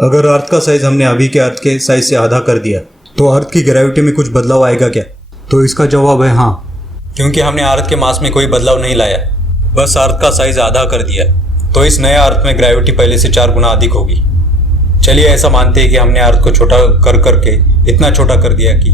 अगर अर्थ का साइज हमने अभी के अर्थ के साइज से आधा कर दिया तो अर्थ की ग्रेविटी में कुछ बदलाव आएगा क्या? तो इसका जवाब है हाँ, क्योंकि हमने अर्थ के मास में कोई बदलाव नहीं लाया, बस अर्थ का साइज आधा कर दिया, तो इस नए अर्थ में ग्रेविटी पहले से 4 गुना अधिक होगी। चलिए ऐसा मानते हैं कि हमने अर्थ को छोटा करके इतना छोटा कर दिया कि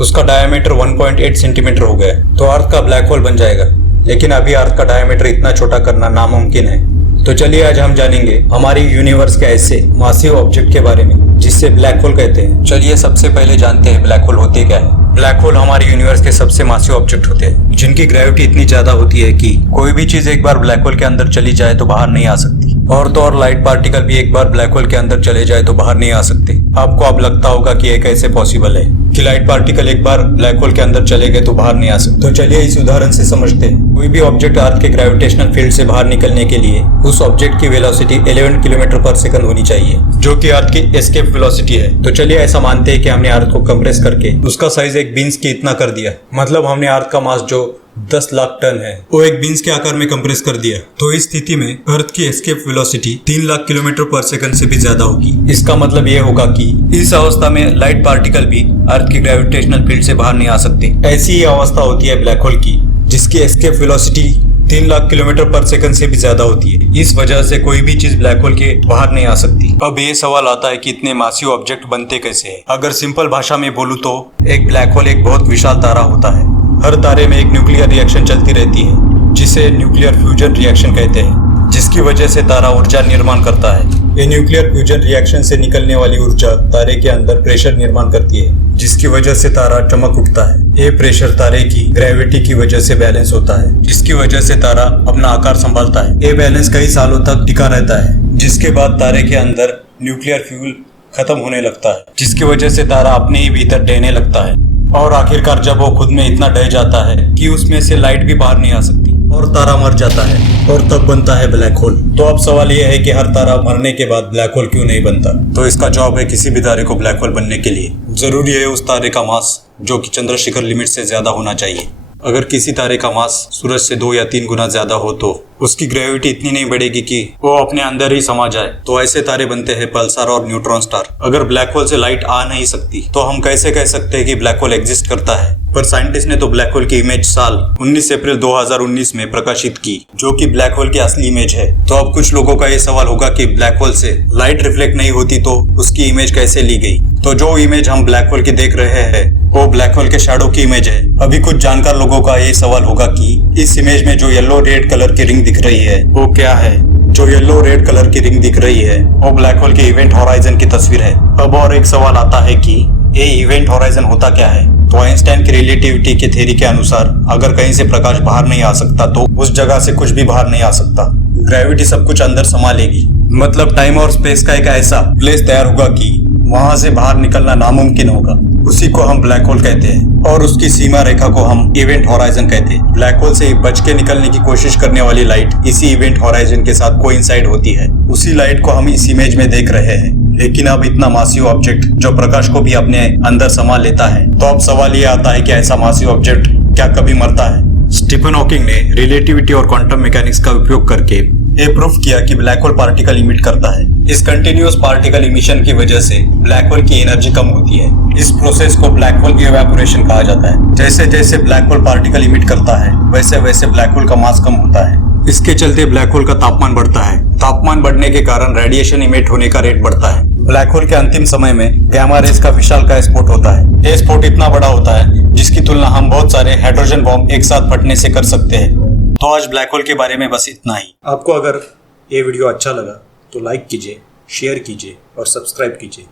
उसका डायमीटर 1.8 सेंटीमीटर हो गया, तो अर्थ का ब्लैक होल बन जाएगा। लेकिन अभी अर्थ का डायमीटर इतना छोटा करना नामुमकिन है। तो चलिए आज हम जानेंगे हमारी यूनिवर्स के ऐसे मासिव ऑब्जेक्ट के बारे में जिससे ब्लैक होल कहते हैं। चलिए सबसे पहले जानते हैं ब्लैक होल होते क्या है। ब्लैक होल हमारे यूनिवर्स के सबसे मासिव ऑब्जेक्ट होते हैं जिनकी ग्रेविटी इतनी ज्यादा होती है कि कोई भी चीज एक बार ब्लैक होल के अंदर चली जाए तो बाहर नहीं आ सकती, और तो और लाइट पार्टिकल भी एक बार ब्लैक होल के अंदर चले जाए तो बाहर नहीं आ सकते। आपको अब लगता होगा कि ये कैसे पॉसिबल है कि लाइट पार्टिकल एक बार ब्लैक होल के अंदर चले गए तो बाहर नहीं आ सकते। तो चलिए इस उदाहरण से समझते हैं। कोई भी ऑब्जेक्ट अर्थ के ग्रेविटेशनल फील्ड से बाहर निकलने के लिए उस ऑब्जेक्ट की वेलोसिटी 11 किलोमीटर पर सेकंड होनी चाहिए, जो कि अर्थ की एस्केप वेलोसिटी है। तो चलिए ऐसा मानते हैं कि हमने अर्थ को कंप्रेस करके उसका साइज एक बीन्स की इतना कर दिया, मतलब हमने अर्थ का मास जो 10 लाख टन है वो एक बीन्स के आकार में कंप्रेस कर दिया। तो इस स्थिति में अर्थ की एस्केप वेलोसिटी 3 लाख किलोमीटर पर सेकंड से भी ज्यादा होगी। इसका मतलब ये होगा कि इस अवस्था में लाइट पार्टिकल भी अर्थ की ग्रेविटेशनल फील्ड से बाहर नहीं आ सकते। ऐसी ही अवस्था होती है ब्लैक होल की, जिसकी एस्केप वेलोसिटी 3 लाख किलोमीटर पर सेकंड से भी ज्यादा होती है। इस वजह से कोई भी चीज ब्लैक होल के बाहर नहीं आ सकती। अब ये सवाल आता है कि इतने मासिव ऑब्जेक्ट बनते कैसे हैं? अगर सिंपल भाषा में बोलूं तो एक ब्लैक होल एक बहुत विशाल तारा होता है। हर तारे में एक न्यूक्लियर रिएक्शन चलती रहती है जिसे न्यूक्लियर फ्यूजन रिएक्शन कहते हैं, जिसकी वजह से तारा ऊर्जा निर्माण करता है। ये न्यूक्लियर फ्यूजन रिएक्शन से निकलने वाली ऊर्जा तारे के अंदर प्रेशर निर्माण करती है, जिसकी वजह से तारा चमक उठता है। ये प्रेशर तारे की ग्रेविटी की वजह से बैलेंस होता है, जिसकी वजह से तारा अपना आकार संभालता है। ये बैलेंस कई सालों तक टिका रहता है, जिसके बाद तारे के अंदर न्यूक्लियर फ्यूल खत्म होने लगता है, जिसकी वजह से तारा अपने ही भीतर ढहने लगता है। और आखिरकार जब वो खुद में इतना ढह जाता है कि उसमें से लाइट भी बाहर नहीं आ सकती और तारा मर जाता है, और तब बनता है ब्लैक होल। तो अब सवाल ये है कि हर तारा मरने के बाद ब्लैक होल क्यों नहीं बनता? तो इसका जवाब है किसी भी तारे को ब्लैक होल बनने के लिए जरूरी है उस तारे का मास जो कि चंद्रशिखर लिमिट से ज्यादा होना चाहिए। अगर किसी तारे का मास सूरज से 2 या 3 गुना ज्यादा हो तो उसकी ग्रेविटी इतनी नहीं बढ़ेगी कि वो अपने अंदर ही समा जाए। तो ऐसे तारे बनते हैं पल्सार और न्यूट्रॉन स्टार। अगर ब्लैक होल से लाइट आ नहीं सकती तो हम कैसे कह सकते हैं कि ब्लैक होल एग्जिस्ट करता है? पर साइंटिस्ट ने तो ब्लैक होल की इमेज साल 19 अप्रैल 2019 में प्रकाशित की, जो कि ब्लैक होल की असली इमेज है। तो अब कुछ लोगों का ये सवाल होगा कि ब्लैक होल से लाइट रिफ्लेक्ट नहीं होती तो उसकी इमेज कैसे ली गई? तो जो इमेज हम ब्लैक होल की देख रहे हैं वो ब्लैक होल के शैडो की इमेज है। अभी कुछ जानकार लोगों का ये सवाल होगा कि इस इमेज में जो येलो रेड कलर की रिंग दिख रही है वो क्या है? जो येलो रेड कलर की रिंग दिख रही है वो ब्लैक होल के इवेंट होराइजन की तस्वीर है। अब और एक सवाल आता है कि ये इवेंट होराइजन होता क्या है? तो आइंस्टाइन की रिलेटिविटी के थ्योरी के अनुसार अगर कहीं से प्रकाश बाहर नहीं आ सकता तो उस जगह से कुछ भी बाहर नहीं आ सकता। ग्रेविटी सब कुछ अंदर समा लेगी, मतलब टाइम और स्पेस का एक ऐसा प्लेस तैयार होगा कि वहां से बाहर निकलना नामुमकिन होगा। उसी को हम ब्लैक होल कहते हैं और उसकी सीमा रेखा को हम इवेंट होराइजन कहते हैं। ब्लैक होल से बच के निकलने की कोशिश करने वाली लाइट इसी इवेंट होराइजन के साथ कोइंसाइड होती है। उसी लाइट को हम इस इमेज में देख रहे हैं। लेकिन अब इतना मासिव ऑब्जेक्ट जो प्रकाश को भी अपने अंदर समा लेता है, तो अब सवाल ये आता है कि ऐसा मासिव ऑब्जेक्ट क्या कभी मरता है? स्टीफन हॉकिंग ने रिलेटिविटी और क्वांटम मैकेनिक्स का उपयोग करके ये प्रूफ किया कि ब्लैक होल पार्टिकल इमिट करता है। इस कंटिन्यूअस पार्टिकल इमिशन की वजह से ब्लैक होल की एनर्जी कम होती है। इस प्रोसेस को ब्लैक होल इवेपोरेशन कहा जाता है। जैसे जैसे ब्लैक होल पार्टिकल इमिट करता है वैसे वैसे ब्लैक होल का मास कम होता है। इसके चलते ब्लैक होल का तापमान बढ़ता है। तापमान बढ़ने के कारण रेडिएशन इमिट होने का रेट बढ़ता है। ब्लैक होल के अंतिम समय में गैमा रेस का विशालकाय स्फोट होता है। ये स्फोट इतना बड़ा होता है जिसकी तुलना हम बहुत सारे हाइड्रोजन बॉम्ब एक साथ फटने से कर सकते हैं। तो आज ब्लैक होल के बारे में बस इतना ही। आपको अगर ये वीडियो अच्छा लगा तो लाइक कीजिए, शेयर कीजिए और सब्सक्राइब कीजिए।